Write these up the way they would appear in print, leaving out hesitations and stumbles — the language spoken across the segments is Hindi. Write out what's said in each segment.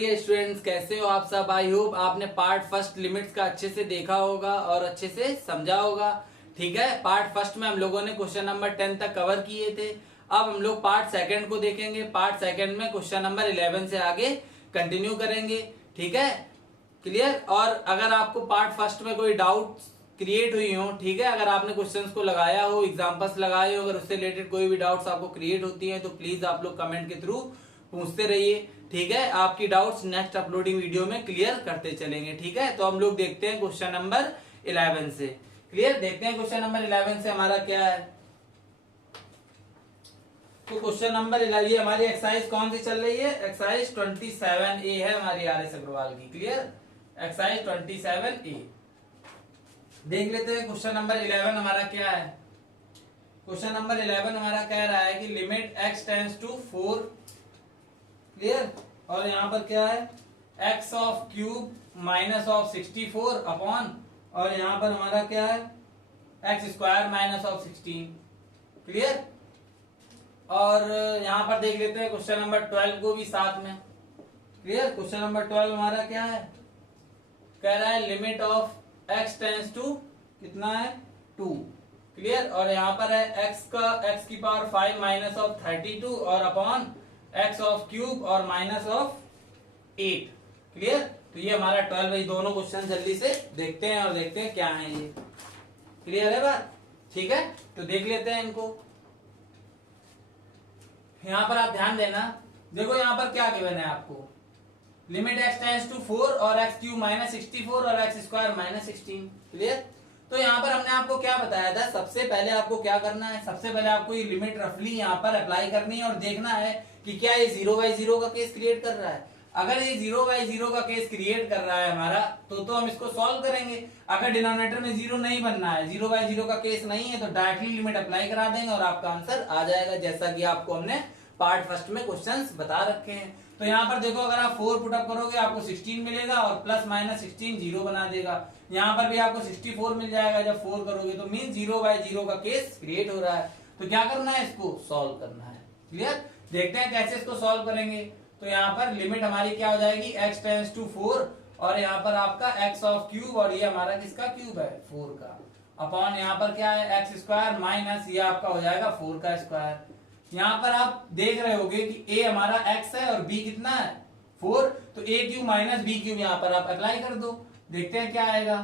डियर स्टूडेंट्स, कैसे हो आप सब। आई होप आपने पार्ट फर्स्ट लिमिट्स का अच्छे से देखा होगा और अच्छे से समझा होगा। ठीक है, पार्ट फर्स्ट में हम लोगों ने क्वेश्चन नंबर 10 तक कवर किए थे। अब हम लोग पार्ट सेकंड को देखेंगे। पार्ट सेकंड में क्वेश्चन नंबर 11 से आगे कंटिन्यू करेंगे। ठीक है, क्लियर। और अगर आपको पार्ट फर्स्ट में कोई डाउट क्रिएट हुई हो, ठीक है, अगर आपने क्वेश्चंस को लगाया हो, एग्जांपल्स लगाए हो, अगर उससे रिलेटेड कोई भी डाउट्स आपको क्रिएट होती हैं तो प्लीज आप लोग कमेंट के थ्रू पूछते रहिए। ठीक है, आपकी डाउट्स नेक्स्ट अपलोडिंग वीडियो में क्लियर करते चलेंगे। ठीक है, तो हम लोग देखते हैं क्वेश्चन नंबर 11 से। क्लियर, देखते हैं क्वेश्चन नंबर 11 से हमारा क्या है। तो क्वेश्चन नंबर 11 हमारी एक्सरसाइज कौन सी चल रही है? एक्सरसाइज 27A है हमारी RS अग्रवाल की। क्लियर, एक्सरसाइज 27A देख लेते हैं। क्वेश्चन नंबर 11 हमारा क्या है? क्वेश्चन नंबर 11 हमारा कह रहा है कि limit x tends to 4। Clear, और यहां पर क्या है? x of cube minus of 64 upon, और यहां पर हमारा क्या है? x square minus of 16। Clear, और यहां पर देख लेते हैं क्वेश्चन नंबर 12 को भी साथ में। क्लियर, क्वेश्चन नंबर 12 हमारा क्या है? कह रहा है limit of x tends to कितना है? 2। क्लियर, और यहां पर है x की पावर 5 माइनस ऑफ 32 और अपॉन x ऑफ क्यूब और माइनस ऑफ 8। क्लियर, तो ये हमारा 12 है। दोनों क्वेश्चन जल्दी से देखते हैं और देखते हैं क्या है ये। क्लियर है बात? ठीक है, तो देख लेते हैं इनको। यहां पर आप ध्यान देना, देखो यहां पर क्या गिवन है आपको? लिमिट x टेंड्स टू 4 और x क्यूब माइनस 64 और x स्क्वायर माइनस 16। क्लियर, तो यहाँ पर हमने आपको क्या बताया था? सबसे पहले आपको क्या करना है? सबसे पहले आपको ये लिमिट रफली यहाँ पर अप्लाई करनी है और देखना है कि क्या ये 0/0 का केस क्रिएट कर रहा है। अगर ये 0/0 का केस क्रिएट कर रहा है हमारा, तो हम इसको सॉल्व करेंगे। अगर डिनोमिनेटर में 0 नहीं बनना है, 0/0 का केस नहीं है, तो डायरेक्टली लिमिट अप्लाई करा देंगे और आपका आंसर आ जाएगा, जैसा कि आपको हमने पार्ट फर्स्ट में क्वेश्चंस बता रखे हैं। तो यहाँ पर देखो, अगर आप 4 पुटअप करोगे आपको 16 मिलेगा और प्लस माइनस 16 0 बना देगा। यहाँ पर भी आपको 64 मिल जाएगा जब 4 करोगे, तो मीन 0/0 का केस क्रिएट हो रहा है। तो क्या करना है? इसको सॉल्व करना है। क्लियर, देखते हैं कैसे इसको सॉल्व करेंगे। तो यहाँ पर लिमिट हमारी क्या हो जाएगी? x टेंड्स टू 4 और यहाँ पर आपका x ऑफ क्यूब, और ये हमारा किसका क्यूब है? 4 का, अपॉन यहाँ पर क्या है? x स्क्वायर माइनस ये आपका हो जाएगा 4 का स्क्वायर। यहाँ पर आप देख रहे होगे कि a हमारा x है और b कितना है? 4। तो a cube minus b cube यहाँ पर आप अप्लाई कर दो, देखते हैं क्या आएगा।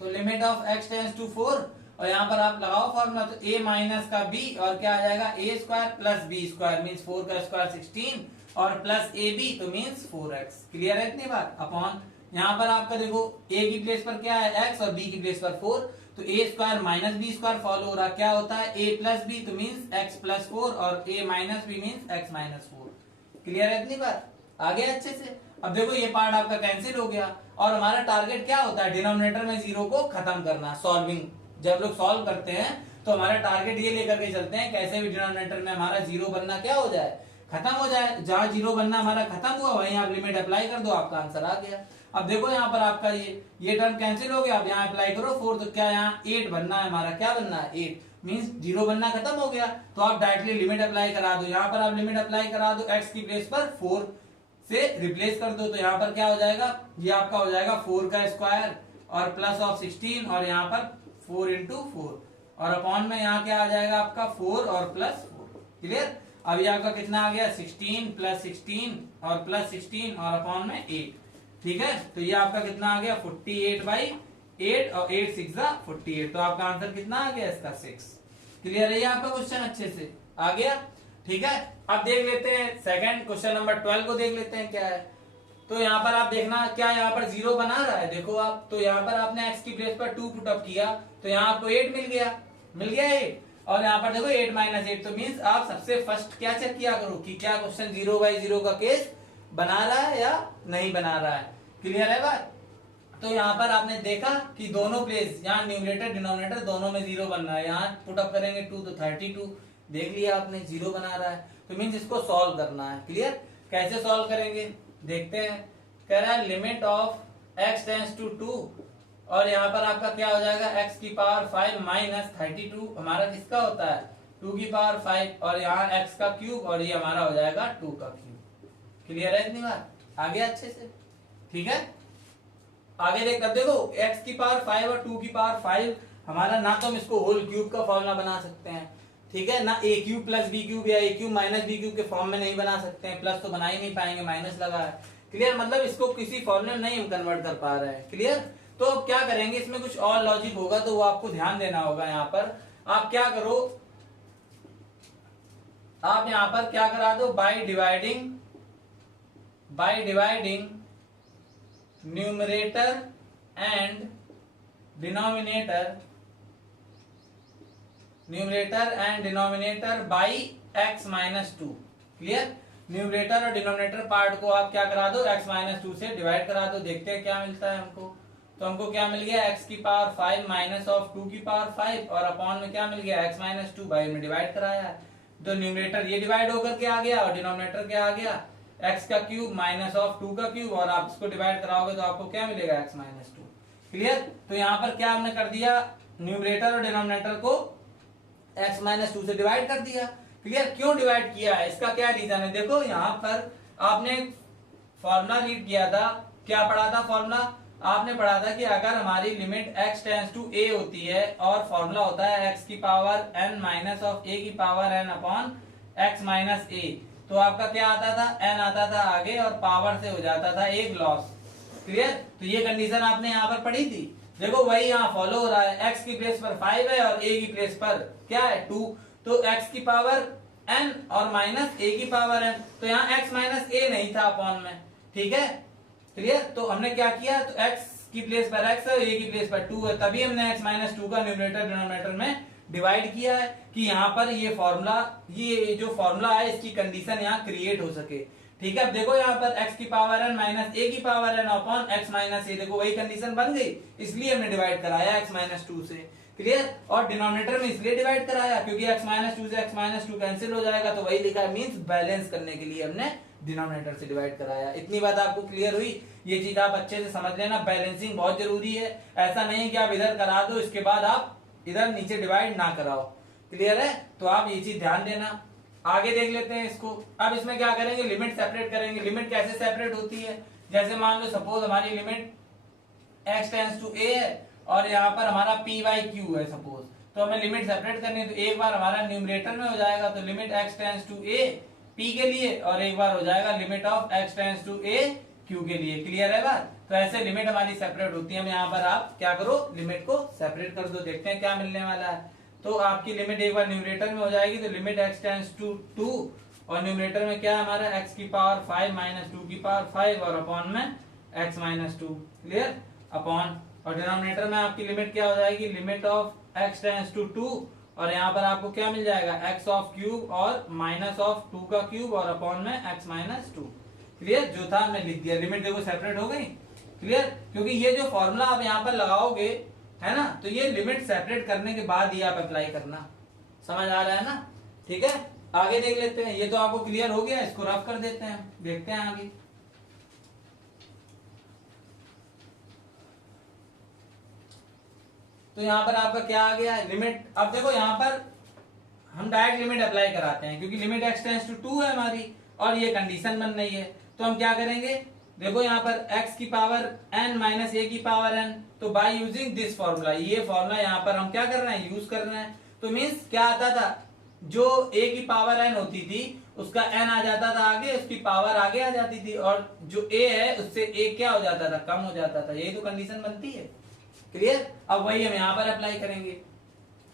तो limit of x tends to 4 और यहाँ पर आप लगाओ फॉर्मूला, तो a माइनस का b और क्या आ जाएगा? a square plus b square means 4 का स्क्वायर 16 और प्लस ab तो मीन्स 4x। क्लियर है इतनी बात? अपॉन यहाँ पर आपका देखो a की प्लेस पर क्या है? x और b की प्लेस पर 4, तो a square minus b square follow हो रहा, क्या होता है? a प्लस बी तो मीन्स x प्लस 4 और a minus b means x minus 4। Clear है इतनी बात? आ गया अच्छे से? अब देखो ये पार्ट आपका कैंसिल हो गया और हमारा टारगेट क्या होता है? डिनोमिनेटर में 0 को खत्म करना। सॉल्विंग जब लोग सॉल्व करते हैं तो हमारा टारगेट ये लेकर के चलते हैं, कैसे भी डिनोमिनेटर में हमारा 0 बनना क्या हो जाए? खत्म हो जाए। जहां 0 बनना हमारा खत्म हुआ वहीं आप लिमिट अप्लाई कर दो, आपका आंसर आ गया। अब देखो यहाँ पर आपका ये टर्म कैंसिल हो गया। अब यहाँ अप्लाई करो 4, तो क्या यहाँ 8 बनना है हमारा? क्या बनना है? 8 मीन्स 0 बनना खत्म हो गया। तो आप डायरेक्टली लिमिट अप्लाई करा दो। यहाँ पर आप लिमिट अप्लाई करा दो, x की प्लेस पर 4 से रिप्लेस कर दो, तो यहाँ पर क्या हो जाएगा? ये आपका हो जाएगा 4 का स्क्वायर और प्लस ऑफ 16 और यहाँ पर 4 इंटू 4 और अपॉन में यहाँ क्या आ जाएगा? आपका 4 और प्लस 4। क्लियर, अभी आपका कितना आ गया? 16 प्लस 16 और प्लस 16 और अपॉन में 8। ठीक है, तो ये आपका कितना आ गया? 48/8 और 8 6 48। तो आपका आंसर कितना आ गया इसका? 6। क्लियर है ये आपका क्वेश्चन? अच्छे से आ गया? ठीक है, अब देख लेते हैं सेकंड क्वेश्चन नंबर 12 को देख लेते हैं क्या है। तो यहाँ पर आप देखना, क्या यहाँ पर 0 बना रहा है? देखो आप, तो यहाँ पर आपने x की प्लेस पर 2 पुटअप किया तो यहाँ आपको 8 मिल गया 8। और यहाँ पर देखो 8 माइनस 8, तो मीन्स आप सबसे फर्स्ट क्या चेक किया करो कि क्या क्वेश्चन 0/0 का केस बना रहा है या नहीं बना रहा है। क्लियर है बात? तो यहाँ पर आपने देखा कि दोनों प्लेस, यहाँ न्यूमरेटर डिनोमिनेटर दोनों में 0 बन रहा है। यहाँ पुटअप करेंगे 2 तो 32, देख लिया आपने 0 बना रहा है, तो मीन्स इसको सॉल्व करना है। क्लियर, कैसे सॉल्व करेंगे देखते हैं। कह रहा है limit of x tends to 2 और यहाँ पर आपका क्या हो जाएगा? x की पावर 5 माइनस 32 हमारा किसका होता है? 2 की पावर 5 और यहाँ x का क्यूब और ये हमारा हो जाएगा 2 का क्यूब। क्लियर है इतनी बात? आ गया अच्छे से, ठीक है। आगे देख, अब देखो x की पावर 5 और 2 की पावर 5 हमारा, ना तो हम इसको होल क्यूब का फॉर्मूला बना सकते हैं, ठीक है, ना a cube plus b cube या a cube minus b cube के फॉर्म में नहीं बना सकते हैं, प्लस तो बना ही नहीं पाएंगे, माइनस लगा है, क्लियर। मतलब इसको किसी फॉर्मूले में नहीं हम कन्वर्ट कर पा रहे हैं, क्लियर। तो अब क्या करेंगे, इसमें कुछ और लॉजिक होगा तो वो आपको ध्यान देना होगा। यहाँ पर आप क्या करो, आप यहाँ पर क्या करा दो, by dividing numerator and denominator by x minus 2, clear. Numerator और डिनोमिनेटर पार्ट को आप क्या करा दो, x माइनस 2 से डिवाइड करा दो, देखते हैं क्या मिलता है हमको। तो हमको क्या मिल गया, x की पावर 5 माइनस ऑफ 2 की पावर 5 और अपॉन में क्या मिल गया, x माइनस 2 बाई में डिवाइड कराया है, तो न्यूमरेटर ये डिवाइड होकर के आ गया और डिनोमिनेटर क्या आ गया, x का क्यूब माइनस ऑफ 2 का क्यूब, और आप इसको डिवाइड कराओगे तो आपको क्या मिलेगा, x माइनस 2, क्लियर। तो यहाँ पर क्या हमने कर दिया, न्यूमरेटर और डिनोमिनेटर को x माइनस 2 से डिवाइड कर दिया, क्लियर। क्यों डिवाइड किया है, इसका क्या रीजन है, देखो यहाँ पर आपने फॉर्मूला रीड किया था, क्या पढ़ा था फॉर्मूला, आपने पढ़ा था कि अगर हमारी limit x tends to a होती है और फॉर्मूला होता है x की power n minus of a की power n upon x minus a, तो आपका क्या आता था, n आता था आगे और पावर से हो जाता था एक लॉस, क्लियर। तो ये कंडीशन आपने यहाँ पर पढ़ी थी, देखो वही यहाँ फॉलो हो रहा है, x की प्लेस पर 5 है और a की प्लेस पर क्या है 2, तो x की पावर n और माइनस a की पावर n, तो यहाँ x माइनस a नहीं था अपॉन में, ठीक है, क्लियर। तो हमने क्या किया, तो x की प्लेस पर x है और a की प्लेस पर 2 है, तभी हमने x माइनस 2 का न्यूमरेटर डिनोमिनेटर में डिवाइड किया है कि यहाँ पर ये फॉर्मूला, ये जो फॉर्मूला है इसकी कंडीशन यहाँ क्रिएट हो सके, ठीक है। अब देखो यहाँ पर x की पावर n माइनस a की power n upon x minus a, देखो वही कंडीशन बन गई, इसलिए हमने डिवाइड कराया x माइनस 2 से, क्लियर। और डिनोमिनेटर में इसलिए डिवाइड कराया क्योंकि x माइनस 2 से x माइनस 2 कैंसिल हो जाएगा, तो वही लिखा है, मींस बैलेंस करने के लिए हमने डिनोमिनेटर से डिवाइड कराया। इतनी बात आपको क्लियर हुई, ये चीज आप अच्छे से समझ लेना, बैलेंसिंग बहुत जरूरी है, ऐसा नहीं कि आप इधर करा दो इसके बाद आप इधर नीचे डिवाइड ना कराओ, क्लियर है। तो आप ये चीज ध्यान देना। आगे देख लेते हैं इसको, अब इसमें क्या करेंगे, लिमिट सेपरेट करेंगे। लिमिट कैसे सेपरेट होती है, जैसे मान लो सपोज हमारी limit x tends to a है और यहाँ पर हमारा p बाई q है सपोज, तो हमें लिमिट सेपरेट करनी है, तो एक बार हमारा न्यूमरेटर में हो जाएगा, तो limit x tends to a p के लिए, और एक बार हो जाएगा limit of x tends to a q के लिए, क्लियर है बात। तो ऐसे लिमिट हमारी सेपरेट होती है। यहाँ पर आप क्या करो, लिमिट को सेपरेट कर दो, देखते हैं क्या मिलने वाला है। तो आपकी लिमिट एक बार न्यूमरेटर में हो जाएगी, तो लिमिट x टेंड्स टू 2 और न्यूमरेटर में क्या है हमारा x की पावर 5 माइनस 2 की पावर 5 और अपॉन में x माइनस 2, क्लियर, अपॉन, और डिनोमिनेटर में आपकी लिमिट क्या हो जाएगी, limit of x tends to 2 और यहाँ पर आपको क्या मिल जाएगा, x ऑफ क्यूब और माइनस ऑफ 2 का क्यूब और अपॉन में x माइनस 2, क्लियर। जो था हमने लिख दिया, लिमिट देखो सेपरेट हो गई, क्लियर। क्योंकि ये जो फॉर्मूला आप यहाँ पर लगाओगे है ना, तो ये लिमिट सेपरेट करने के बाद ही आप अप्लाई करना, समझ आ रहा है ना, ठीक है। आगे देख लेते हैं, ये तो आपको क्लियर हो गया, इसको रफ कर देते हैं, देखते हैं आगे। तो यहाँ पर आपका क्या आ गया है, लिमिट। अब देखो यहाँ पर हम डायरेक्ट लिमिट अप्लाई कराते हैं क्योंकि लिमिट x टेंड्स टू 2 है हमारी और ये कंडीशन बन रही है, तो हम क्या करेंगे, देखो यहाँ पर x की पावर n माइनस a की पावर n, तो बाय यूजिंग दिस फॉर्मूला, ये फॉर्मूला यहाँ पर हम क्या कर रहे हैं, यूज कर रहे हैं। तो मीन्स क्या आता था, जो a की पावर n होती थी उसका n आ जाता था आगे, उसकी पावर आगे आ जाती थी, और जो a है उससे a क्या हो जाता था, कम हो जाता था, यही तो कंडीशन बनती है, क्लियर। अब वही हम यहाँ पर अप्लाई करेंगे।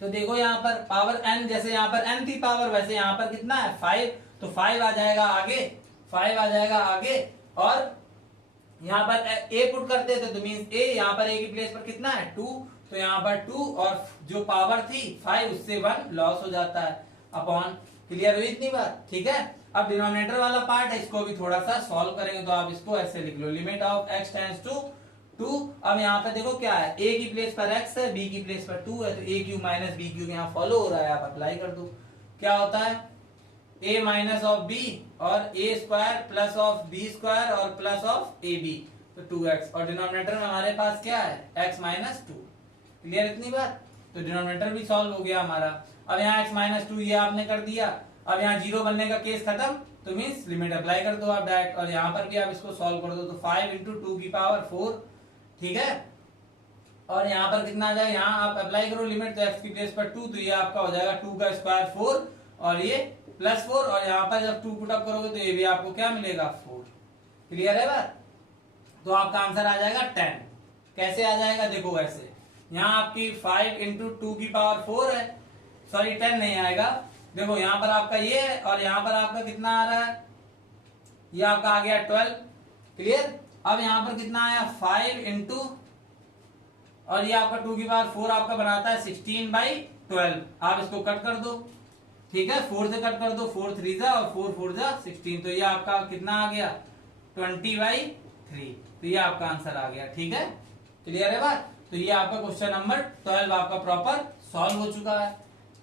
तो देखो यहाँ पर पावर n, जैसे यहाँ पर n थी पावर, वैसे यहाँ पर कितना है 5, तो 5 आ जाएगा आगे, 5 आ जाएगा आगे, और यहाँ पर a पुट करते थे तो मीन्स a, यहाँ पर a की प्लेस पर कितना है 2, तो यहाँ पर 2 और जो पावर थी 5 उससे 1 लॉस हो जाता है, अपॉन, क्लियर हुई इतनी बात, ठीक है। अब डिनोमिनेटर वाला पार्ट है, इसको भी थोड़ा सा सॉल्व करेंगे, तो आप इसको ऐसे लिख लो, limit of x tends to 2। अब यहाँ पे देखो क्या है, a की प्लेस पर x है, b की प्लेस पर 2 है, तो a cube minus b cube यहाँ फॉलो हो रहा है, आप अप्लाई कर दो, क्या होता है a माइनस ऑफ b और a square plus of b square और प्लस ऑफ ab, तो 2x, और डिनोमिनेटर में हमारे पास क्या है x माइनस 2, क्लियर इतनी बात। तो डिनोमिनेटर भी सॉल्व हो गया हमारा। अब यहाँ x माइनस 2 ये आपने कर दिया, अब यहाँ जीरो बनने का केस खत्म, तो मीन्स लिमिट अप्लाई कर दो आप डायरेक्ट, और यहाँ पर भी आप इसको सॉल्व कर दो तो 5 इंटू 2 की पावर 4, ठीक है। और यहाँ पर कितना आ जाएगा, यहाँ आप अप्लाई करो लिमिट, तो x की प्लेस पर 2, तो ये आपका हो जाएगा 2 का स्क्वायर 4 और ये प्लस 4, और यहाँ पर जब 2 पुट अप करोगे तो ये भी आपको क्या मिलेगा 4। क्लियर है बात? तो आपका आंसर आ जाएगा 10। कैसे आ जाएगा देखो, वैसे यहाँ आपकी 5 इंटू 2 की पावर 4 है, सॉरी 10 नहीं आएगा। देखो यहाँ पर आपका ये है और यहाँ पर आपका कितना आ रहा है, ये आपका आ गया 12। क्लियर? अब यहाँ पर कितना आया 5 इंटू, और ये आपका 2 की पावर 4 आपका बनाता है 16/12। आप इसको कट कर दो, ठीक है, 4 से कट कर दो, 4 3 जा और 4 4 जा 16, तो ये आपका कितना आ गया 20/3। तो ये आपका आंसर आ गया, ठीक है। क्लियर है बात? तो ये आपका क्वेश्चन नंबर 12 आपका प्रॉपर सॉल्व हो चुका है,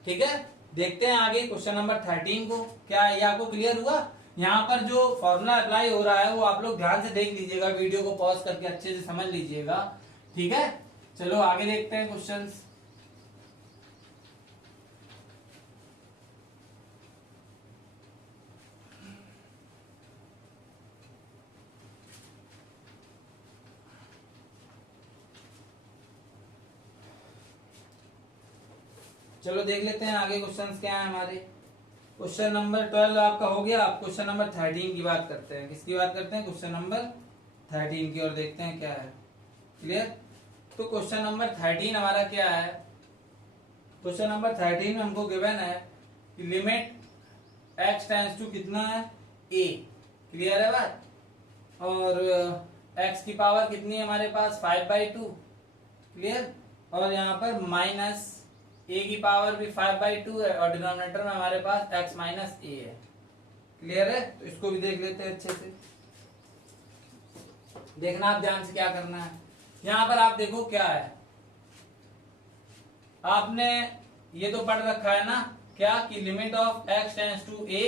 ठीक है। देखते हैं आगे क्वेश्चन नंबर 13 को, क्या ये आपको क्लियर हुआ? यहाँ पर जो फॉर्मूला अप्लाई हो रहा है वो आप लोग ध्यान से देख लीजिएगा, वीडियो को पॉज करके अच्छे से समझ लीजिएगा, ठीक है। चलो आगे देखते हैं क्वेश्चंस। चलो देख लेते हैं आगे क्वेश्चंस क्या है हमारे। क्वेश्चन नंबर 12 आपका हो गया। आप क्वेश्चन नंबर 13 की बात करते हैं। किसकी बात करते हैं? क्वेश्चन नंबर 13 की, और देखते हैं क्या है। क्लियर? तो क्वेश्चन नंबर 13 हमारा क्या है? क्वेश्चन नंबर 13 में हमको गिवन है कि लिमिट x टेंड्स टू कितना है a। क्लियर है बात? और x की पावर कितनी है हमारे पास 5/2। क्लियर? और यहाँ पर माइनस a की पावर भी 5/2 है, और डिनोमिनेटर में हमारे पास x माइनस a है। क्लियर है? तो इसको भी देख लेते हैं अच्छे से। देखना आप ध्यान से क्या करना है। यहां पर आप देखो क्या है, आपने ये तो पढ़ रखा है ना क्या, कि limit of x tends to a,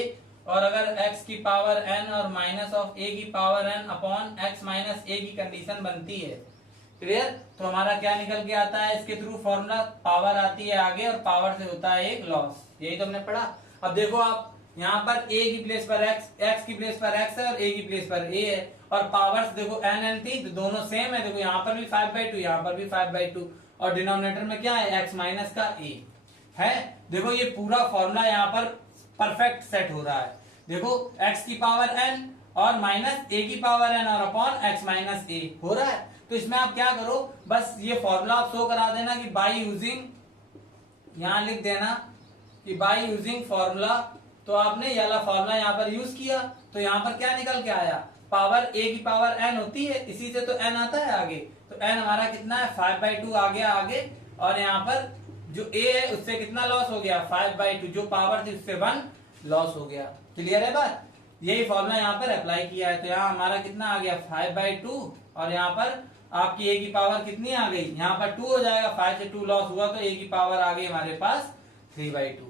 और अगर x की पावर n और माइनस ऑफ a की power n upon x minus a की कंडीशन बनती है। क्लियर? तो हमारा क्या निकल के आता है इसके थ्रू फॉर्मूला, पावर आती है आगे और पावर से होता है एक लॉस। यही तो हमने पढ़ा। अब देखो आप यहाँ पर a की प्लेस पर x की प्लेस पर x है और a की प्लेस पर a है, और पावर्स देखो n n थी तो दोनों सेम है। देखो यहाँ पर भी 5/2, यहाँ पर भी 5/2, और डिनोमिनेटर में क्या है x माइनस का a है। देखो ये पूरा फॉर्मूला यहाँ पर परफेक्ट सेट हो रहा है। देखो x की पावर n और माइनस a की पावर n और अपॉन x माइनस a हो रहा है। तो इसमें आप क्या करो, बस ये फॉर्मूला आप शो करा देना कि बाय यूजिंग, यहां लिख देना कि बाय यूजिंग फॉर्मूला। तो आपने ये वाला फॉर्मूला यहाँ पर यूज किया, तो यहाँ पर क्या निकल के आया, पावर a की पावर n होती है, इसी से तो n आता है आगे, तो n हमारा कितना है 5/2 आ गया आगे, और यहाँ पर जो a है उससे कितना लॉस हो गया 5/2, जो पावर थी उससे 1 लॉस हो गया। क्लियर है बात? यही फॉर्मूला यहाँ पर अप्लाई किया है। तो यहाँ हमारा कितना आ गया 5/2, और यहाँ पर आपकी a की पावर कितनी आ गई, यहाँ पर 2 हो जाएगा, 5 से 2 लॉस हुआ तो a की पावर आ गई हमारे पास 3/2।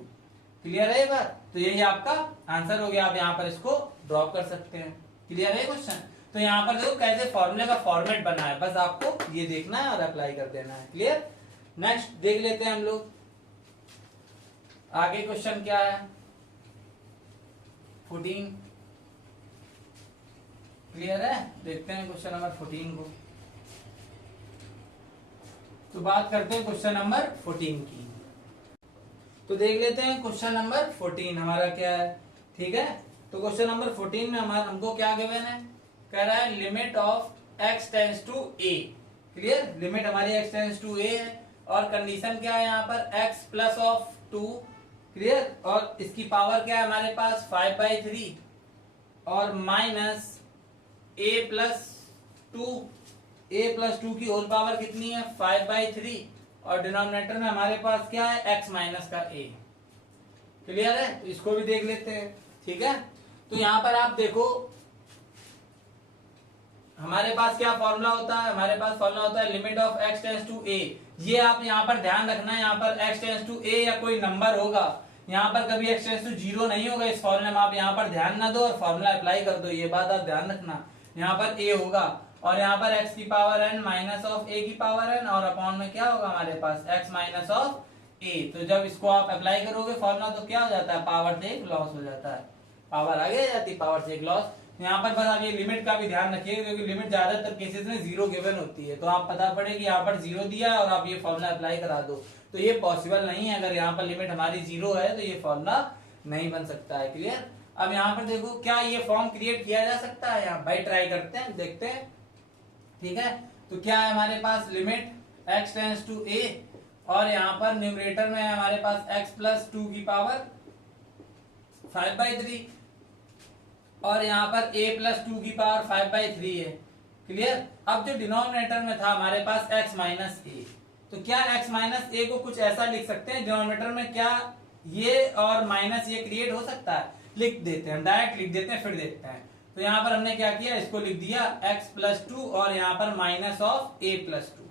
क्लियर है ये बात? तो यही आपका आंसर हो गया। आप यहाँ पर इसको ड्रॉप कर सकते हैं। क्लियर है क्वेश्चन? तो यहाँ पर देखो कैसे फॉर्मूले का फॉर्मेट बना है, बस आपको ये देखना है और अप्लाई कर देना है। क्लियर? नेक्स्ट देख लेते हैं हम लोग आगे क्वेश्चन क्या है, 14। क्लियर है? देखते हैं क्वेश्चन नंबर 14 को। तो बात करते हैं क्वेश्चन नंबर 14 की। तो देख लेते हैं क्वेश्चन नंबर 14 हमारा क्या है। ठीक है? तो क्वेश्चन नंबर 14 में हमारा हमको क्या गिवन है, कह रहा है limit of x tends to a। Clear? Limit हमारी x टेंड्स टू a है, और कंडीशन क्या है यहाँ पर x प्लस ऑफ 2। क्लियर? और इसकी पावर क्या है हमारे पास 5/3, और माइनस a प्लस 2 की होल पावर कितनी है 5/3, और डिनोमिनेटर में हमारे पास क्या है x माइनस का a। क्लियर है? तो इसको भी देख लेते हैं। ठीक है? तो यहां पर आप देखो हमारे पास क्या फॉर्मूला होता है, हमारे पास फॉर्मूला होता है limit of x tends to a। ये आप यहाँ पर ध्यान रखना है, यहाँ पर x टेंड्स टू a या कोई नंबर होगा, यहाँ पर कभी x टेंड्स टू 0 नहीं होगा इस फॉर्मूले में। आप यहाँ पर ध्यान ना दो और फॉर्मूला अप्लाई कर दो, ये बात आप ध्यान रखना। यहाँ पर a होगा, और यहाँ पर x की power n minus of a की पावर n, और अपॉन में क्या होगा हमारे पास x माइनस ऑफ a। तो जब इसको आप अप्लाई करोगे फॉर्मूला तो क्या हो जाता है, पावर से एक लॉस हो जाता है। पावर आगे आ जाती, पावर से एक लॉस। यहाँ पर बस आप ये लिमिट का भी ध्यान रखिएगा, क्योंकि लिमिट ज्यादातर केसेस में जीरो गिवन होती है, तो आप पता पड़े कि यहाँ पर जीरो दिया और आप ये फॉर्मूला अप्लाई करा दो, तो ये पॉसिबल नहीं है। अगर यहाँ पर लिमिट हमारी जीरो है तो ये फॉर्मूला नहीं बन सकता है। क्लियर। अब यहाँ पर देखो क्या ये फॉर्म क्रिएट किया जा सकता है, यहाँ भाई ट्राई करते हैं, देखते हैं। ठीक है, तो क्या है हमारे पास limit x tends to a, और यहाँ पर न्यूमरेटर में है हमारे पास x प्लस 2 की पावर 5/3, और यहाँ पर a प्लस 2 की पावर 5/3 है। क्लियर। अब जो डिनोमिनेटर में था हमारे पास x माइनस ए, तो क्या x माइनस ए को कुछ ऐसा लिख सकते हैं डिनोमिनेटर में, क्या ये और माइनस ये क्रिएट हो सकता है? लिख देते हैं, डायरेक्ट लिख देते हैं, फिर देखते हैं। तो यहाँ पर हमने क्या किया, इसको लिख दिया x प्लस 2 और यहाँ पर minus of a plus 2।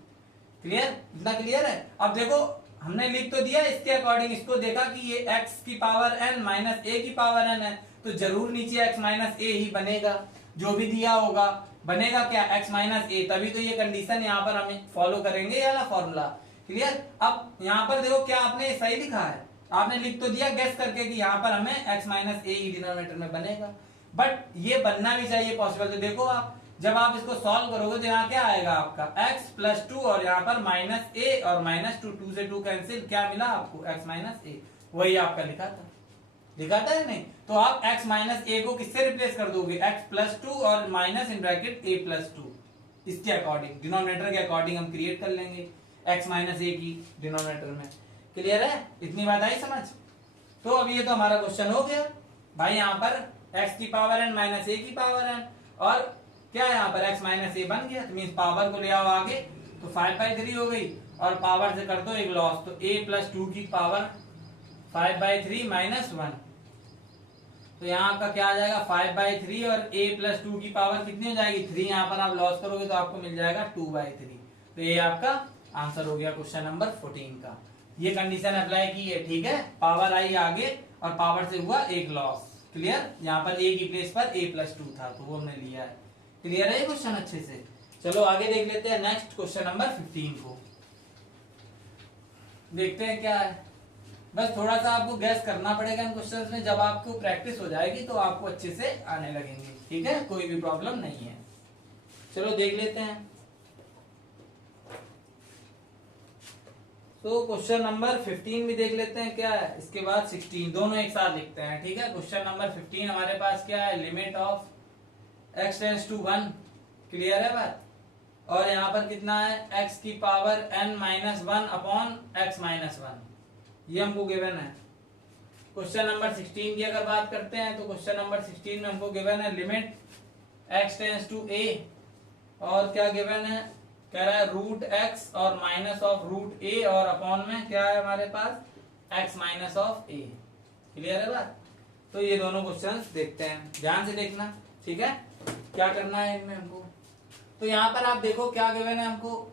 Clear, इतना क्लियर है। अब देखो हमने लिख तो दिया, इसके अकॉर्डिंग इसको देखा कि ये x की पावर n माइनस a की पावर n है, तो जरूर नीचे x माइनस a ही बनेगा, जो भी दिया होगा बनेगा क्या, x माइनस a, तभी तो ये कंडीशन यहाँ पर हम फॉलो करेंगे ये वाला फॉर्मूला। क्लियर। अब यहाँ पर देखो क्या आपने सही लिखा है, आपने लिख तो दिया गैस करके कि यहाँ पर हमें x minus a he denominator में बनेगा, बट ये बनना भी चाहिए पॉसिबल। तो देखो आप जब आप इसको सॉल्व करोगे तो यहाँ क्या आएगा आपका x प्लस 2 और यहाँ पर माइनस a और माइनस 2, 2 से 2 कैंसिल, क्या मिला आपको x माइनस a, वही आपका लिखा था, लिखा था या नहीं? तो आप x माइनस a को किससे रिप्लेस कर दोगे, x प्लस 2 और minus in bracket a plus 2, इसके अकॉर्डिंग डिनोमिनेटर के अकॉर्डिंग हम क्रिएट कर लेंगे x माइनस a की डिनोमिनेटर में। क्लियर है, इतनी बात आई समझ? तो अब ये तो हमारा क्वेश्चन हो गया भाई, यहाँ पर x की पावर n माइनस a की पावर n, और क्या यहाँ पर x माइनस a बन गया, तो मीन्स पावर को ले आओ आगे, तो 5/3 हो गई, और पावर से कर दो एक लॉस, तो a प्लस 2 की पावर 5/3 माइनस 1, तो यहाँ का क्या आ जाएगा 5/3, और a प्लस 2 की पावर कितनी हो जाएगी 3, यहाँ पर आप लॉस करोगे तो आपको मिल जाएगा 2/3। तो ये आपका आंसर हो गया क्वेश्चन नंबर 14 का। ये कंडीशन अप्लाई की है, ठीक है, पावर आई आगे और पावर से हुआ एक लॉस। क्लियर। यहाँ पर a की प्लेस पर a प्लस 2 था, तो वो हमने लिया है। क्लियर है ये क्वेश्चन अच्छे से? चलो आगे देख लेते हैं नेक्स्ट क्वेश्चन नंबर 15 को, देखते हैं क्या है। बस थोड़ा सा आपको गैस करना पड़ेगा इन क्वेश्चंस में, जब आपको प्रैक्टिस हो जाएगी तो आपको अच्छे से आने लगेंगे। ठीक है, कोई भी प्रॉब्लम नहीं है। चलो देख लेते हैं। तो क्वेश्चन नंबर 15 भी देख लेते हैं क्या है, इसके बाद 16, दोनों एक साथ लिखते हैं। ठीक है, क्वेश्चन नंबर 15 हमारे पास क्या है, limit of x tends to 1। Clear है बात। और यहाँ पर कितना है, x की power n minus 1 upon x minus 1, ये हमको गिवन है। क्वेश्चन नंबर 16 की अगर बात करते हैं तो क्वेश्चन नंबर 16 में हमको गिवन है limit x tends to a, और क्या गिवन है, कह रहा है रूट x और माइनस ऑफ रूट a, और अपॉन में क्या है हमारे पास x minus of a। Clear है बात। तो ये दोनों क्वेश्चंस देखते हैं, ध्यान से देखना। ठीक है, क्या करना है इनमें हमको। तो यहाँ पर आप देखो क्या गिवन है हमको,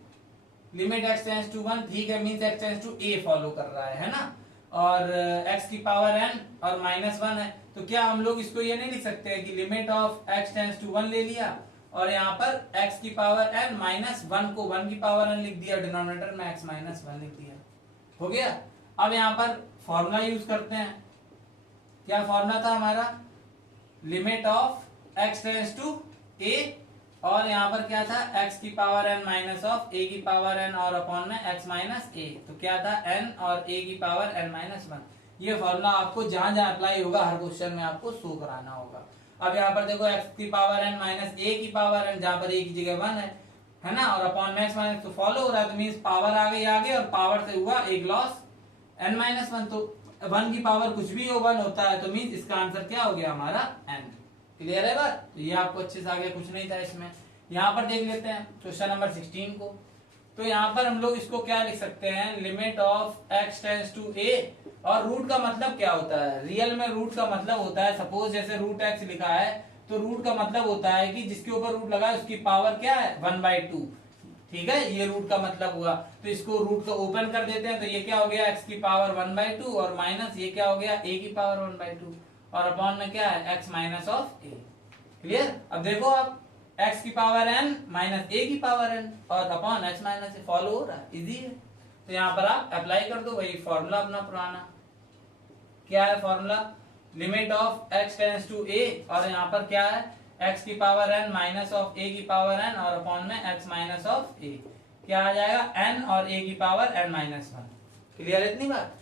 लिमिट x टेंड्स टू 1, ठीक है, means x tends to a follow कर रहा है ना, और x की पावर n और माइनस 1 है, तो क्या हम लोग इसको ये नहीं लिख सकते हैं कि limit of x tends to 1 ले लिया और यहाँ पर x की पावर n माइनस 1 को 1 की पावर n लिख दिया, डिनोमिनेटर में x माइनस 1 लिख दिया, हो गया। अब यहाँ पर फॉर्मूला यूज करते हैं, क्या फॉर्मूला था हमारा, limit of x tends to a, और यहाँ पर क्या था x की power n minus of a की पावर n और अपॉन में x माइनस a, तो क्या था n और a की पावर n माइनस 1। ये फॉर्मूला आपको जहां जहां अप्लाई होगा हर क्वेश्चन में आपको शो कराना होगा। अब यहाँ पर देखो x की पावर n माइनस a की पावर n, जहां पर a की जगह 1 है ना, और अपॉन में x माइनस, तो फॉलो हो रहा है, तो मीन्स पावर आ गई आगे और पावर से हुआ एक लॉस n माइनस 1, तो 1 की पावर कुछ भी हो 1 होता है, तो मीन्स इसका आंसर क्या हो गया हमारा n। क्लियर है बात। तो ये आपको अच्छे से आगे कुछ नहीं था इसमें। यहाँ पर देख लेते हैं क्वेश्चन नंबर 16 को। तो यहाँ पर हम लोग इसको क्या लिख सकते हैं, limit of x tends to a, और रूट का मतलब क्या होता है, रियल में रूट का मतलब होता है, सपोज जैसे रूट x लिखा है तो रूट का मतलब होता है कि जिसके ऊपर रूट लगा है उसकी पावर क्या है 1/2। ठीक है, ये रूट का मतलब हुआ। तो इसको रूट को ओपन कर देते हैं, तो ये क्या हो गया x की पावर 1/2 और माइनस ये क्या हो गया a की पावर 1/2, और अपॉन में क्या है x minus of a। Clear. अब देखो आप x की पावर n माइनस a की पावर n और upon x minus a, follow हो रहा है, इजी है। तो यहाँ पर आप अप्लाई कर दो वही फॉर्मूला अपना पुराना, क्या है formula, limit of x tends to a, और यहाँ पर क्या है x की power n minus of a की पावर n और अपॉन में x माइनस ऑफ a, क्या आ जाएगा n और a की पावर n माइनस 1। क्लियर है इतनी बात?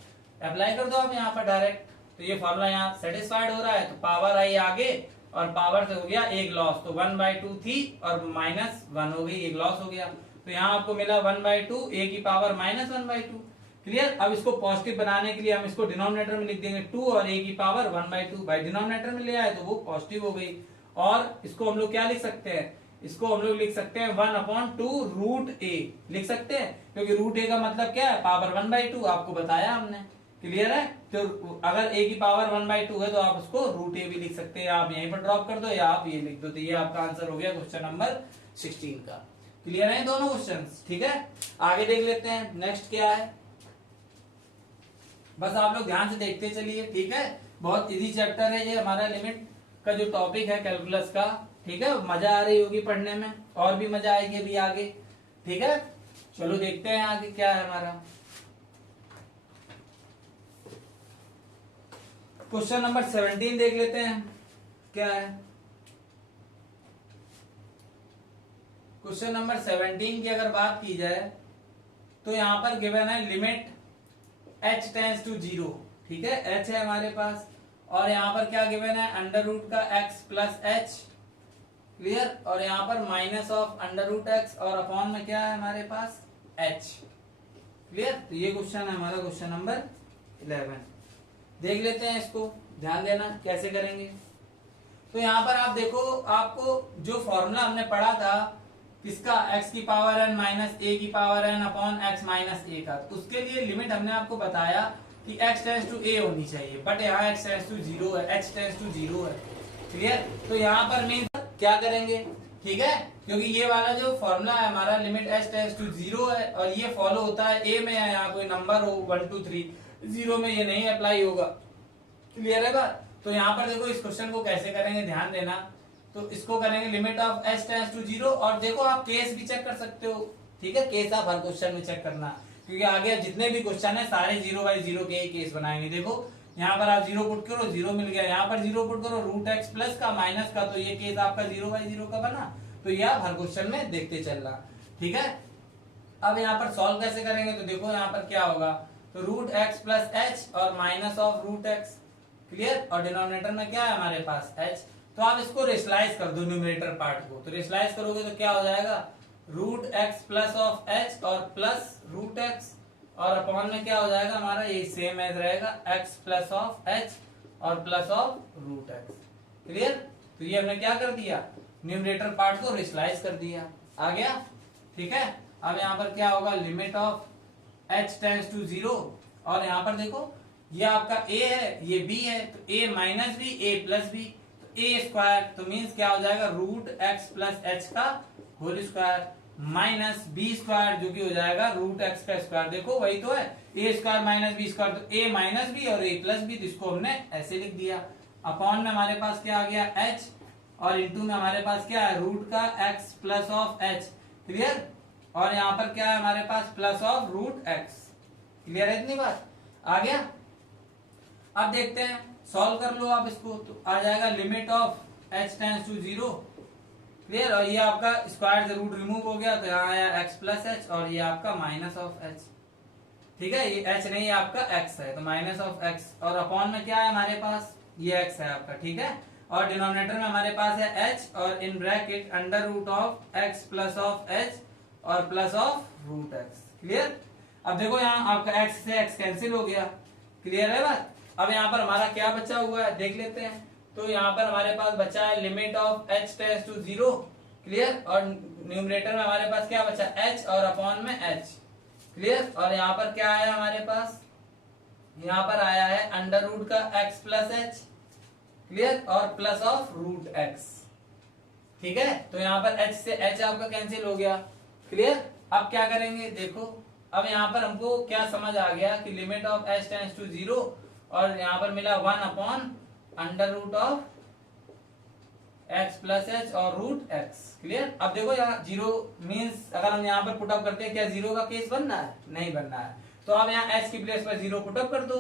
अप्लाई कर दो आप यहाँ पर डायरेक्ट, तो ये फॉर्मूला यहाँ सेटिस्फाइड हो रहा है, तो पावर आई आगे और पावर से हो गया एक लॉस, तो 1/2 थी और -1 हो गई, एक लॉस हो गया, तो यहाँ आपको मिला 1/2 a की पावर -1/2। क्लियर? अब इसको पॉजिटिव बनाने के लिए हम इसको डिनोमिनेटर में लिख देंगे 2 और a की पावर 1/2, बाई डिनोमिनेटर में ले आए तो वो पॉजिटिव हो गई। और इसको हम लोग क्या लिख सकते हैं, इसको हम लोग लिख सकते हैं 1/2 रूट a लिख सकते हैं, क्योंकि रूट a का मतलब क्या है, पावर 1/2, आपको बताया हमने। क्लियर है? तो अगर a की पावर 1/2 है तो आप उसको रूट a भी लिख सकते हैं, आप यहीं पर ड्रॉप कर दो या आप ये लिख दो, तो ये आपका आंसर हो गया क्वेश्चन नंबर 16 का। क्लियर है दोनों क्वेश्चंस? ठीक है, आगे देख लेते हैं नेक्स्ट क्या है, बस आप लोग ध्यान से देखते चलिए। ठीक है, बहुत इजी चैप्टर है ये हमारा, लिमिट का जो टॉपिक है कैलकुलस का। ठीक है, मजा आ रही होगी पढ़ने में, और भी मजा आएगी अभी आगे। ठीक है, चलो देखते हैं आगे क्या है हमारा। क्वेश्चन नंबर 17 देख लेते हैं क्या है। क्वेश्चन नंबर 17 की अगर बात की जाए तो यहां पर गिवन है लिमिट h टेंड्स टू 0। ठीक है, h है हमारे पास, और यहाँ पर क्या गिवन है, अंडर रूट का x प्लस h। क्लियर? और यहाँ पर minus of under root x और अपॉन में क्या है हमारे पास h। क्लियर? तो ये क्वेश्चन है हमारा क्वेश्चन नंबर 11। देख लेते हैं इसको, ध्यान देना कैसे करेंगे। तो यहाँ पर आप देखो, आपको जो फॉर्मूला हमने पढ़ा था किसका, x की पावर n माइनस a की power n upon x minus a का, तो उसके लिए लिमिट हमने आपको बताया कि x टेंड्स टू a होनी चाहिए, बट यहाँ x टेंड्स टू 0 है, h टेंड्स टू 0 है। क्लियर? तो यहाँ पर मीन क्या करेंगे, ठीक है, क्योंकि ये वाला जो फॉर्मूला है हमारा लिमिट h टेंड्स टू 0 है, और ये फॉलो होता है a में, यहाँ कोई नंबर हो 1 2 3, 0 में ये नहीं अप्लाई होगा। क्लियर है बात? तो यहाँ पर देखो इस क्वेश्चन को कैसे करेंगे, ध्यान देना। तो इसको करेंगे limit of h tends to 0, और देखो आप केस भी चेक कर सकते हो। ठीक है, केस आप हर क्वेश्चन में चेक करना, क्योंकि आगे जितने भी क्वेश्चन है सारे 0/0 के ही केस बनाएंगे। देखो यहाँ पर आप 0 पुट करो, 0 मिल गया, यहाँ पर 0 पुट करो, रूट x प्लस का माइनस का, तो ये केस आपका 0/0 का बना। तो ये आप हर क्वेश्चन में देखते चलना। ठीक है, अब यहाँ पर सॉल्व कैसे करेंगे, तो देखो यहाँ पर क्या होगा, तो रूट x प्लस h और minus of root x। Clear? और डिनोमिनेटर में क्या है हमारे पास h, तो आप इसको रेशलाइज कर दो न्यूमरेटर पार्ट को, तो रेशलाइज करोगे तो क्या हो जाएगा, root x plus of h और प्लस रूट x, और अपॉन में क्या हो जाएगा हमारा, ये सेम एज रहेगा x प्लस ऑफ h और plus of root x। Clear? तो ये हमने क्या कर दिया, न्यूमरेटर पार्ट को रेशलाइज कर दिया, आ गया। ठीक है, अब यहाँ पर क्या होगा, limit of h tends to 0, और यहाँ पर देखो ये आपका a है, ये b है, तो a minus b, a plus b, तो a स्क्वायर, तो मीन्स क्या हो जाएगा, रूट x प्लस h का whole square minus b square, जो कि हो जाएगा रूट x का स्क्वायर। देखो वही तो है, a square minus b square, तो a माइनस b और a प्लस b, तो इसको हमने ऐसे लिख दिया। अपॉन में हमारे पास क्या आ गया h, और इंटू में हमारे पास क्या है, रूट का x plus of h। Clear? और यहाँ पर क्या है हमारे पास, plus of root x। Clear है इतनी बात? आ गया। अब देखते हैं, सॉल्व कर लो आप इसको, तो आ जाएगा limit of h tends to 0। Clear? और ये आपका स्क्वायर से रूट रिमूव हो गया, तो यहाँ आया x प्लस h, और ये आपका माइनस ऑफ h। ठीक है, ये h नहीं, ये आपका x है, तो माइनस ऑफ x, और अपॉन में क्या है हमारे पास, ये x है आपका। ठीक है, और डिनोमिनेटर में हमारे पास है h, और in bracket under root of x plus of h और plus of root x। Clear? अब देखो यहाँ आपका x से x कैंसिल हो गया। क्लियर है बात? अब यहाँ पर हमारा क्या बचा हुआ है देख लेते हैं। तो यहाँ पर हमारे पास बचा है limit of h tends to 0। Clear? और न्यूमरेटर में हमारे पास क्या बचा, h और अपॉन में h। क्लियर? और यहाँ पर क्या आया हमारे पास, यहाँ पर आया है अंडर रूट का x प्लस h। क्लियर? और प्लस ऑफ रूट x। ठीक है, तो यहाँ पर h से h आपका कैंसिल हो गया। क्लियर? अब क्या करेंगे, देखो अब यहाँ पर हमको क्या समझ आ गया कि limit of h tends to 0, और यहाँ पर मिला 1 upon under root of x plus h और रूट x। क्लियर? अब देखो यहाँ 0 मीन्स अगर हम यहाँ पर पुटअप करते हैं, क्या 0 का केस बनना है, नहीं बनना है, तो अब यहाँ h की प्लेस पर 0 पुटअप कर दो।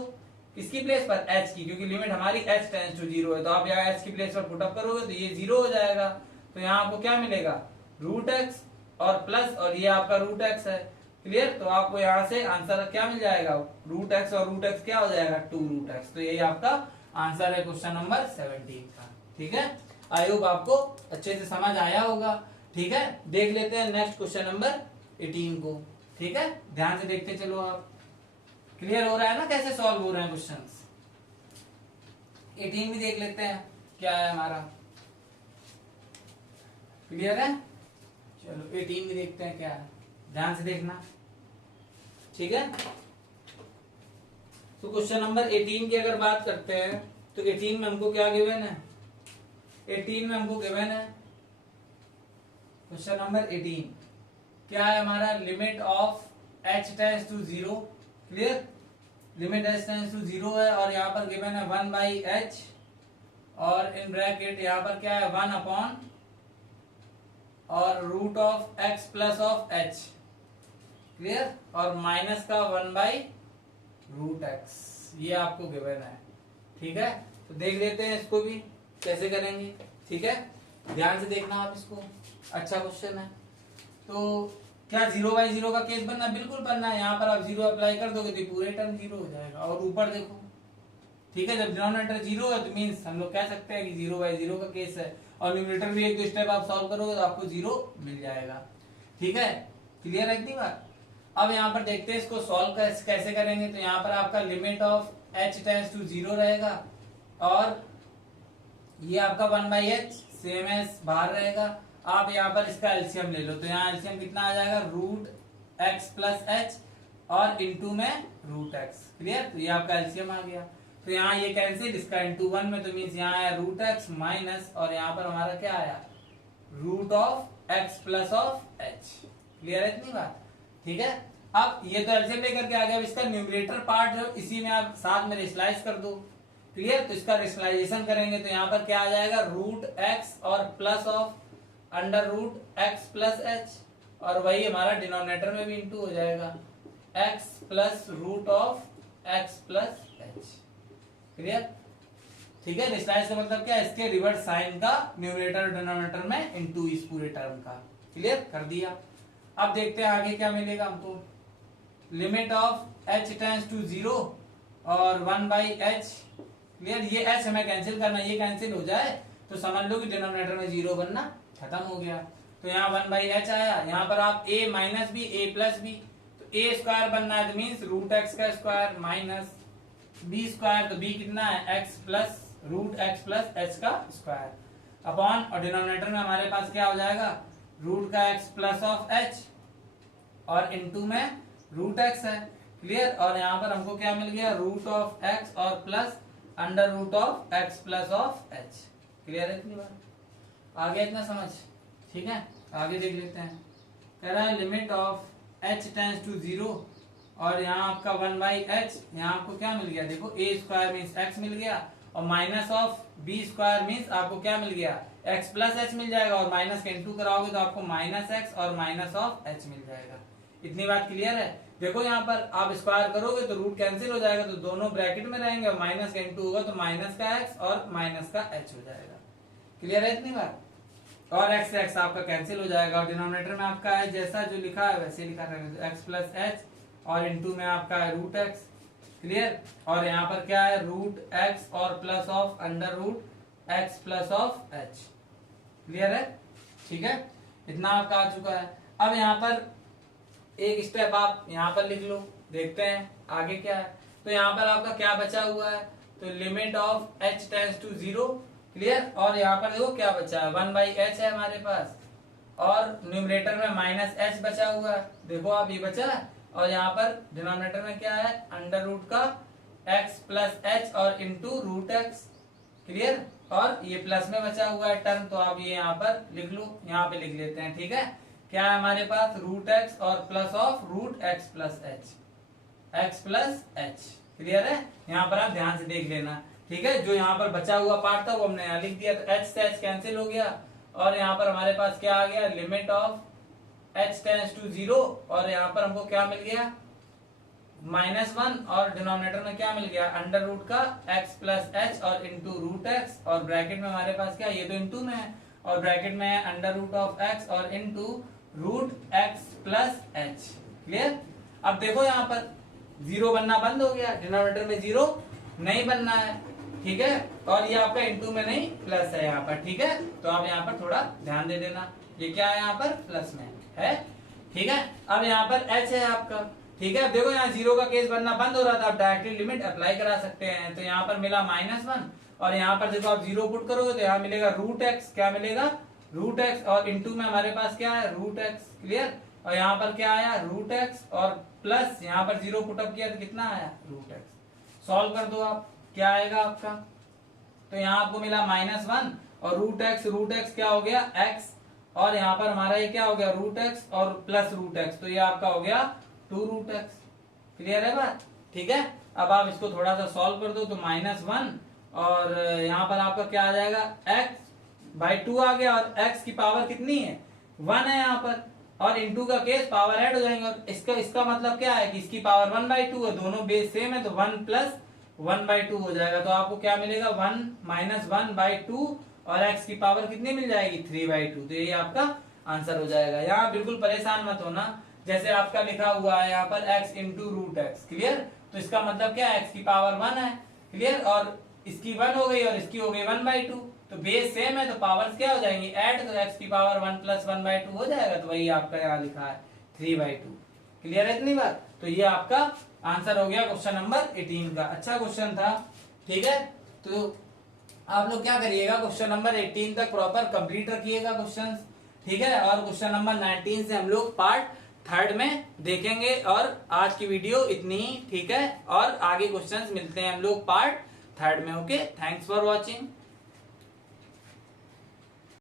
किसकी प्लेस पर, h की, क्योंकि लिमिट हमारी h टेंड्स टू 0 है, तो आप यहाँ h की प्लेस पर पुटअप करोगे तो ये 0 हो जाएगा। तो यहाँ आपको क्या मिलेगा, रूट एक्स और प्लस, और ये आपका रूट एक्स है। क्लियर, तो आपको यहाँ से आंसर क्या मिल जाएगा, रूट एक्स और रूट एक्स क्या हो जाएगा, 2 रूट एक्स। तो यही आपका आंसर है क्वेश्चन नंबर 17 का। ठीक है, आई होप आपको अच्छे से समझ आया होगा। ठीक है, देख लेते हैं नेक्स्ट क्वेश्चन नंबर 18 को। ठीक है, ध्यान से देखते चलो आप। क्लियर हो रहा है ना कैसे सॉल्व हो रहे हैं क्वेश्चंस। 18 भी देख लेते हैं क्या है हमारा। क्लियर है, चलो 18 भी देखते हैं क्या है, ध्यान से देखना। ठीक है, तो क्वेश्चन नंबर 18 की अगर बात करते हैं तो 18 में हमको क्या गिवन है, 18 में हमको गिवन है क्वेश्चन नंबर 18 क्या है हमारा, limit of h tends to 0। Clear, limit h tends to 0 है और यहाँ पर गिवन है 1/h और इन ब्रैकेट यहाँ पर क्या है 1 अपॉन और root of x plus of h। Clear, और माइनस का 1/√x, ये आपको गिवन है। ठीक है, तो देख लेते हैं इसको भी कैसे करेंगे। ठीक है, ध्यान से देखना आप इसको, अच्छा क्वेश्चन है। तो क्या 0/0 का केस बनना, बिल्कुल बनना है। यहाँ पर आप 0 अप्लाई कर दोगे तो पूरे टर्म 0 हो जाएगा। और ऊपर देखो, ठीक है, जब डिनोमिनेटर 0 है तो मीन्स हम लोग कह सकते हैं कि 0/0 का केस है। और न्यूमरेटर भी एक दो स्टेप आप सॉल्व करोगे तो आपको 0 मिल जाएगा। ठीक है, क्लियर है इतनी बात। अब यहाँ पर देखते हैं इसको सॉल्व कैसे करेंगे। तो यहाँ पर आपका limit of h tends to 0 रहेगा और ये आपका 1/h सेम एज बाहर रहेगा। आप यहाँ पर इसका एलसीएम ले लो, तो यहाँ एलसीएम कितना आ जाएगा, रूट x प्लस h और इंटू में रूट x। क्लियर, तो ये आपका एलसीएम आ गया। तो यहाँ ये कैंसिल, इसका इंटू 1 में, तो मीन्स यहाँ आया रूट x माइनस, और यहाँ पर हमारा क्या आया, root of x plus of h। Clear है इतनी बात। ठीक है, अब ये तो एलसीएम लेकर के आ गया। अब इसका न्यूमरेटर पार्ट है, इसी में आप साथ में रेशलाइज कर दो। क्लियर, तो इसका रेशलाइजेशन करेंगे तो यहाँ पर क्या आ जाएगा, रूट x और plus of under root x plus h, और वही हमारा डिनोमिनेटर में भी इंटू हो जाएगा, x plus root of x plus h। Clear, ठीक है, रेशलाइज का मतलब क्या है, इसके रिवर्स साइन का न्यूमरेटर और डिनोमिनेटर में इंटू इस पूरे टर्म का। क्लियर कर दिया। अब देखते हैं आगे क्या मिलेगा हमको, limit of h tends to 0 और 1/h। क्लियर, ये h हमें कैंसिल करना, ये कैंसिल हो जाए तो समझ लो कि डिनोमिनेटर में 0 बनना खत्म हो गया। तो यहाँ 1/h आया, यहाँ पर आप a minus b a plus b, तो a स्क्वायर बनना है तो मीन्स रूट x का स्क्वायर माइनस b स्क्वायर, तो b कितना है x plus root x plus h का स्क्वायर अपॉन, और डिनोमिनेटर में हमारे पास क्या हो जाएगा, रूट का x प्लस ऑफ h और इनटू में रूट x है। क्लियर, और यहाँ पर हमको क्या मिल गया, रूट ऑफ x और plus under root of x plus of h। Clear है इतनी बात, आ गया इतना समझ। ठीक है, आगे देख लेते हैं। कह रहा है limit of h tends to 0 और यहाँ आपका 1/h, यहाँ आपको क्या मिल गया, देखो a स्क्वायर मीन्स x मिल गया और minus of b square means आपको क्या मिल गया, x प्लस h मिल जाएगा, और माइनस का इंटू कराओगे तो आपको माइनस x और माइनस ऑफ h मिल जाएगा। इतनी बात क्लियर है। देखो यहाँ पर आप स्क्वायर करोगे तो रूट कैंसिल हो जाएगा, तो दोनों ब्रैकेट में रहेंगे, और माइनस का इंटू होगा तो माइनस का x और माइनस का h हो जाएगा। क्लियर है इतनी बात, और x से x आपका कैंसिल हो जाएगा, और डिनोमिनेटर में आपका है जैसा जो लिखा है वैसे लिखा रहेगा, तो x प्लस h और इंटू में आपका है रूट x। क्लियर, और यहाँ पर क्या है, रूट x और plus of under root x plus of h। Clear है, ठीक है, इतना आपका आ चुका है। अब यहाँ पर एक स्टेप आप यहाँ पर लिख लो, देखते हैं आगे क्या है। तो यहाँ पर आपका क्या बचा हुआ है, तो limit of h tends to 0। Clear, और यहाँ पर देखो क्या बचा है, 1/h है हमारे पास, और न्यूमरेटर में माइनस h बचा हुआ है, देखो आप ये बचा है, और यहाँ पर डिनोमिनेटर में क्या है, अंडर रूट का x प्लस h और इंटू रूट x। क्लियर, और ये प्लस में बचा हुआ है टर्म, तो आप ये यहाँ पर लिख लो, यहाँ पे लिख लेते हैं। ठीक है, क्या है हमारे पास, रूट x और plus of root x plus h। Clear है, यहाँ पर आप ध्यान से देख लेना। ठीक है, जो यहाँ पर बचा हुआ पार्ट था वो हमने यहाँ लिख दिया, तो h से h कैंसिल हो गया, और यहाँ पर हमारे पास क्या आ गया, limit of h tends to 0, और यहाँ पर हमको क्या मिल गया, -1 और डिनोमिनेटर में क्या मिल गया, अंडर रूट का x प्लस एच और इंटू रूट एक्स, और ब्रैकेट में हमारे पास क्या, ये तो इंटू में है, और ब्रैकेट में है अंडर रूट ऑफ x और into root x plus h. Clear. अब देखो यहाँ पर जीरो बनना बंद हो गया, डिनोमिनेटर में जीरो नहीं बनना है, ठीक है, और ये आपका इंटू में नहीं प्लस है यहाँ पर, ठीक है। तो आप यहाँ पर थोड़ा ध्यान दे देना, ये क्या है यहाँ पर प्लस में है, ठीक है। अब यहाँ पर h है आपका, ठीक है। अब देखो यहाँ जीरो का केस बनना बंद हो रहा था, आप डायरेक्टली लिमिट अप्लाई करा सकते हैं। तो यहाँ पर मिला -1 और यहाँ पर देखो आप जीरो पुट करोगे तो यहाँ मिलेगा रूट एक्स, क्या मिलेगा रूट एक्स, और इंटू में हमारे पास क्या है रूट एक्स। क्लियर। और यहाँ पर क्या आया रूट एक्स और प्लस यहाँ पर जीरो पुटअप किया तो कितना आया रूट एक्स। सॉल्व कर दो आप, क्या आएगा आपका, तो यहाँ आपको मिला -1 और रूट एक्स क्या हो गया x, और यहाँ पर हमारा ये क्या हो गया रूट एक्स और प्लस रूट एक्स, तो ये आपका हो गया 2 रूट एक्स। क्लियर है बात, ठीक है। अब आप इसको थोड़ा सा सॉल्व कर दो तो -1 और यहाँ पर आपका क्या आ जाएगा x/2 आ गया, और x की पावर कितनी है 1 है यहाँ पर, और इंटू का केस पावर ऐड हो जाएंगे, और इसका मतलब क्या है कि इसकी पावर 1/2 है, दोनों बेस सेम है तो 1 प्लस 1/2 हो जाएगा। तो आपको क्या मिलेगा 1 माइनस 1/2 और x की पावर कितनी मिल जाएगी 3/2। तो ये आपका आंसर हो जाएगा। यहाँ बिल्कुल परेशान मत होना, जैसे आपका लिखा हुआ है यहाँ पर x into root x. Clear. तो इसका मतलब क्या है x की पावर 1 है। क्लियर। और इसकी 1 हो गई और इसकी हो गई 1/2, तो बेस सेम है तो पावर्स क्या हो जाएंगी ऐड, तो x की पावर 1 प्लस 1/2 हो जाएगा, तो वही आपका यहाँ लिखा है 3/2। क्लियर है इतनी बात। तो ये आपका आंसर हो गया क्वेश्चन नंबर 18 का। अच्छा क्वेश्चन था, ठीक है। तो आप लोग क्या करिएगा क्वेश्चन नंबर 18 तक प्रॉपर कंप्लीट रखिएगा क्वेश्चंस, ठीक है। और क्वेश्चन नंबर 19 से हम लोग पार्ट 3 में देखेंगे। और आज की वीडियो इतनी ही, ठीक है। और आगे क्वेश्चंस मिलते हैं हम लोग पार्ट 3 में। Okay, thanks for watching.